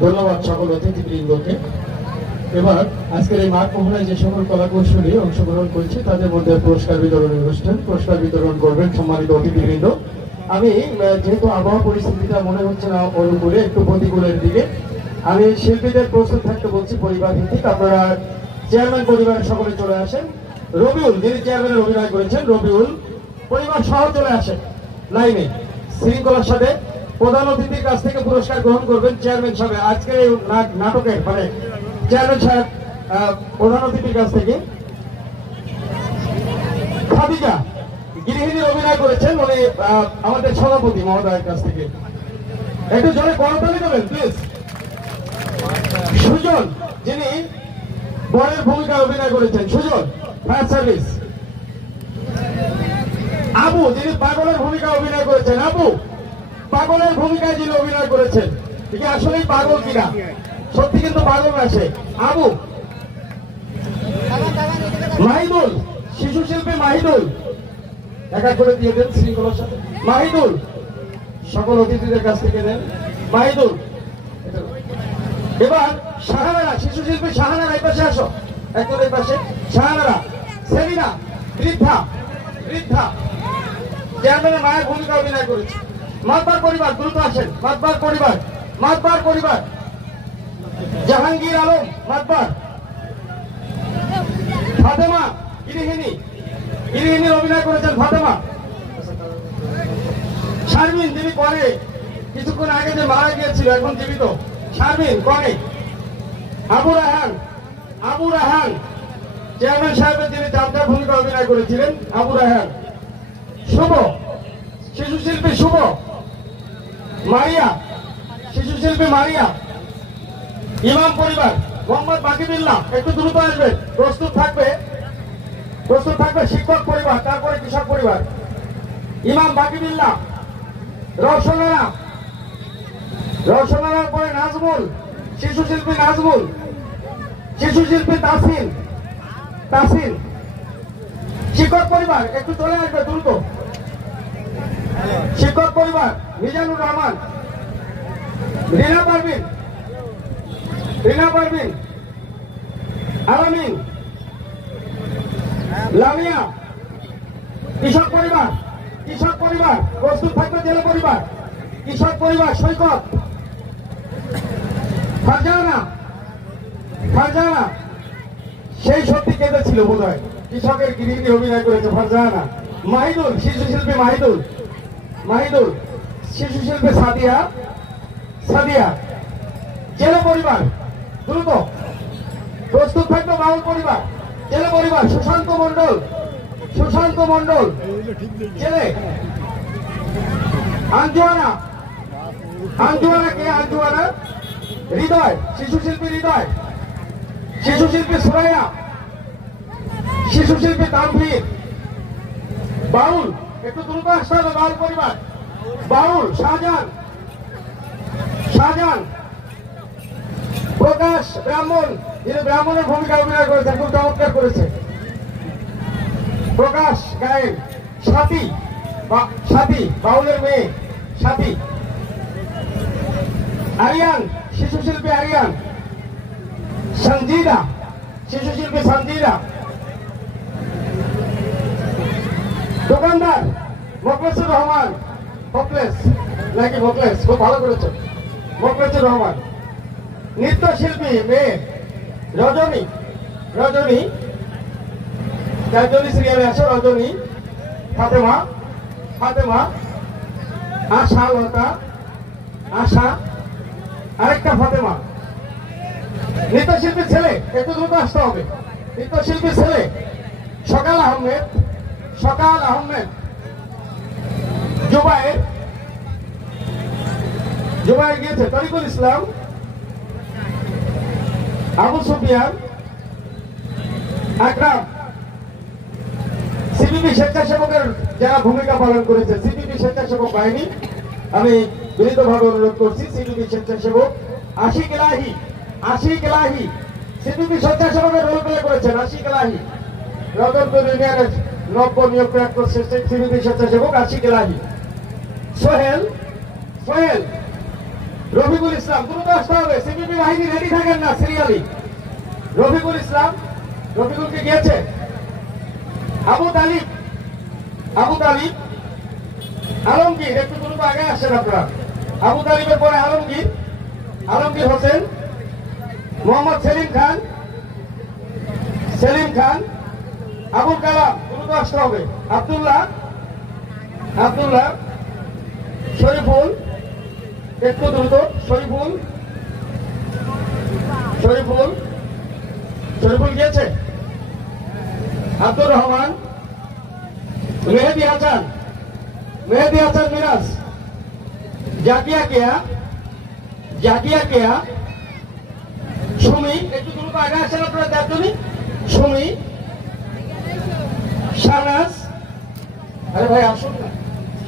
ধন্যবাদ সকল অতিথিবৃন্দকে। এবার আজকের এই মাঠ মহড়ায় যে সকল কলাকৌশলী অংশগ্রহণ করেছে তাদের মধ্যে পুরস্কার বিতরণের অনুষ্ঠান, পুরস্কার বিতরণ করবেন সম্মানিত অতিথিবৃন্দ। আমি যেহেতু আবহাওয়া পরিস্থিতিটা মনে হচ্ছে না অনুকূলে, একটু প্রতিকূলের দিকে, আমি শিল্পীদের প্রস্তুত থাকতে বলছি পরিবার ভিত্তিক। আপনারা চেয়ারম্যান পরিবারের সকলে চলে আসেন। রবিউল, যিনি চেয়ারম্যানের অভিনয় করেছেন, রবিউল পরিবার সহ চলে আসেন লাইনে শৃঙ্খলার সাথে। প্রধান অতিথির কাছ থেকে পুরস্কার গ্রহণ করবেন চেয়ারম্যান সাহেব। আজকে এই নাটকের মানে চেয়ারম্যান সাহেব প্রধান অতিথির কাছ থেকে খাদিজা গৃহিণীর অভিনয় করেছেন উনি আমাদের সভাপতি মহোদয়ের কাছ থেকে একটু জোরে করতালি দেবেন প্লিজ। সুজন, যিনি বরের ভূমিকায় অভিনয় করেছেন, সুজন ফায়ার সার্ভিস। আবু, যিনি পাগলের ভূমিকায় অভিনয় করেছেন, আবু পাগলের ভূমিকায় যিনি অভিনয় করেছেন, ঠিক আসলেই পাগল কিনা, সত্যি কিন্তু পাগল আছে। আবু। মাহিদুল, শিশু শিল্পী মাহিদুল, দেখা করে দিয়ে দেন শৃঙ্খলার সাথে। মাহিদুল সকল অতিথিদের কাছ থেকে দেন। মাহিদুল। এবার শাহানারা, শিশু শিল্পী শাহানারা, এই পাশে আসো, একজন এই পাশে। শাহানারা, সেলিনা, বৃদ্ধা, বৃদ্ধা চেয়ারম্যানের মায়ের ভূমিকা অভিনয় করেছে। মাতবার পরিবার, দ্রুত আসেন। মাতবার পরিবার, মাতবার পরিবার। জাহাঙ্গীর আলম মাতবার। ফাতেমা গৃহিণী, গৃহিণীর অভিনয় করেছেন ফাতেমা। শারমিন, যিনি করে কিছুক্ষণ আগে যে মারা গিয়েছিল এখন জীবিত, শারমিন করে। আবু রাহান, আবু রাহান চেয়ারম্যান সাহেবের যিনি চামচার ভূমিকা অভিনয় করেছিলেন, আবু রাহান। শুভ, শিশু শিল্পী শুভ। মারিয়া, শিশু শিল্পী মারিয়া। ইমাম পরিবার, মোহাম্মদ বাকিবিল্লাহ, একটু দ্রুত আসবেন। প্রস্তুত থাকবে, প্রস্তুত থাকবে শিক্ষক পরিবার, তারপরে কৃষক পরিবার। ইমাম বাকিবিল্লাহ। রওশনারা, রওশনারার পরে নাজমুল, শিশু শিল্পী নাজমুল। শিশু শিল্পী তাসিন, তাসিন। শিক্ষক পরিবার একটু চলে আসবে দ্রুত। শিক্ষক পরিবার মিজানুর রহমান। রিনা পারভিন, রিনা পারভিন। আলামিন, লামিয়া। কৃষক পরিবার, কৃষক পরিবার প্রস্তুত থাকবে। জেলা পরিবার, কৃষক পরিবার সৈকত। ফারজানা, ফারজানা সেই সত্যি কেঁদেছিল বোধ হয়, কৃষকের গৃহিণী অভিনয় করেছে ফারজানা। মাহিদুল, শিশু শিল্পী মাহিদুল, মাহিদুল। শিশু শিল্পী সাদিয়া, সাদিয়া। জেলা পরিবার দ্রুত প্রস্তুত থাকবে। বাউল পরিবার, জেলা পরিবার সুশান্ত মন্ডল, সুশান্ত মন্ডল জেলে। আঞ্জুয়ানা, আঞ্জুয়ানা কে? আঞ্জুয়ানা হৃদয়, শিশু শিল্পী হৃদয়। শিশু শিল্পী সুরাইয়া, শিশু শিল্পী তানভীর। বাউল, একটু দ্রুত আসতে হবে। বাউল পরিবার, বাউল শাহজাহান, শাহজাহান। প্রকাশ ব্রাহ্মণ, যিনি ব্রাহ্মণের ভূমিকা অভিনয় করেছেন, খুব চমৎকার করেছে। প্রকাশ গায়েন। সাথী, সাথী বাউলের মেয়ে সাথী। আরিয়ান, শিশু শিল্পী আরিয়ান। সঞ্জিদা, শিশু শিল্পী সঞ্জিদা। দোকানদার মোখলেসুর রহমান, মোখলেস নাকি মোখলেস, খুব ভালো করেছে, মোখলেসুর রহমান। নৃত্যশিল্পী মেয়ে রজনী, রজনী। রজনী সিরিয়ালে আসো, রজনী। ফাতেমা, ফাতেমা। আশা লতা, আশা। আরেকটা ফাতেমা। নৃত্যশিল্পী ছেলে, একটু দ্রুত আসতে হবে। নৃত্যশিল্পী ছেলে সকাল আহমেদ, সকাল আহমেদ। জুবাইর, জুবাইর গিয়েছে। তরিকুল ইসলাম, আবু সুফিয়ান, আকরাম। সিপিবি স্বেচ্ছাসেবকের যারা ভূমিকা পালন করেছে, সিপিবি স্বেচ্ছাসেবক বাহিনী, আমি বিনীতভাবে অনুরোধ করছি, সিপিবি স্বেচ্ছাসেবক আশিক এলাহি, আশিক এলাহি সিপিবি স্বেচ্ছাসেবকের রোল প্লে করেছেন। আশিক এলাহি রতনপুর ইউনিয়নের নব্য নিয়োগ প্রাপ্ত সিপিবি স্বেচ্ছাসেবক আশিক এলাহি। সোহেল, সোহেল রফিকুল ইসলাম, দ্রুত আসতে হবে। সিপিবি বাহিনী রেডি থাকেন না সিরিয়ালি। রফিকুল ইসলাম, রফিকুলকে গিয়েছে। আবু তালিব, আবু তালিব, আলমগীর, একটু দ্রুত আগে আসেন আপনারা। আবু তালিবের পরে আলমগীর, আলমগীর হোসেন, মোহাম্মদ সেলিম খান, সেলিম খান, আবুল কালাম, দ্রুত আসতে হবে। আব্দুল্লাহ, আব্দুল্লাহ, শরীফুল, একটু দ্রুত, শরীফুল, শরীফুল, শরীফুল গিয়েছে। আব্দুর রহমান, মেহেদি হাসান, মেহেদি হাসান মিরাজ, জাকিয়া কেয়া, জাকিয়া কেয়া, সুমি, একটু দ্রুত আগে আসেন আপনারা চারজনই। সুমি, শাহনাজ, আরে ভাই আসুন না,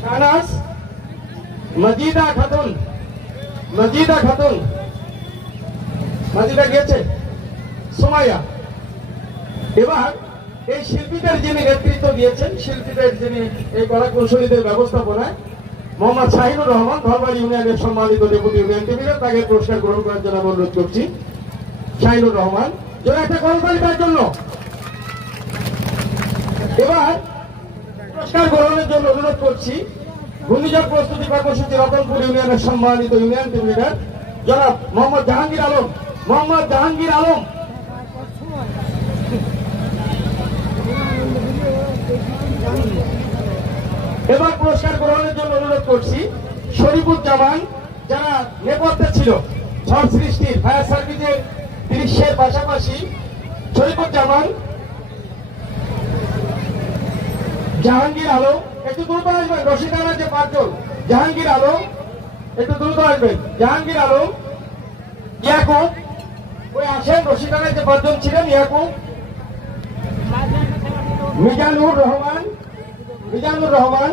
শাহনাজ, মজিদা খাতুন, মজিদা খাতুন, মজিদা গিয়েছে। সুমাইয়া। এবার এই শিল্পীদের যিনি নেতৃত্ব দিয়েছেন, শিল্পীদের যিনি এই কলা কৌশলীদের ব্যবস্থাপনায়, মোহাম্মদ শাহিনুর রহমান, ধরবাড়ি ইউনিয়নের সম্মানিত ডেপুটি ইউনিয়ন টিভির, তাকে পুরস্কার গ্রহণ করার জন্য আমি অনুরোধ করছি। শাহিনুর রহমান, জন্য একটা কর্মচারী তার জন্য। এবার পুরস্কার গ্রহণের জন্য অনুরোধ করছি ঘূর্ণিঝড় প্রস্তুতি কর্মসূচি রতনপুর ইউনিয়নের সম্মানিত ইউনিয়ন টিম লিডার জনাব মোহাম্মদ জাহাঙ্গীর আলম, মোহাম্মদ জাহাঙ্গীর আলম। এবার পুরস্কার গ্রহণের জন্য অনুরোধ করছি শরীফুজ্জামান, যারা নেপথ্যে ছিল ঝড় সৃষ্টির ফায়ার সার্ভিসের দৃশ্যের পাশাপাশি। শরীফুজ্জামান, জাহাঙ্গীর আলম, একটু দ্রুত আসবেন। রশিদানার যে পাঁচজন, জাহাঙ্গীর আলম, একটু দ্রুত আসবেন। জাহাঙ্গীর আলম, ইয়াকুব, ওই আসেন। রশিদানার যে পাঁচজন ছিলেন, ইয়াকুব, মিজানুর রহমান, মিজানুর রহমান,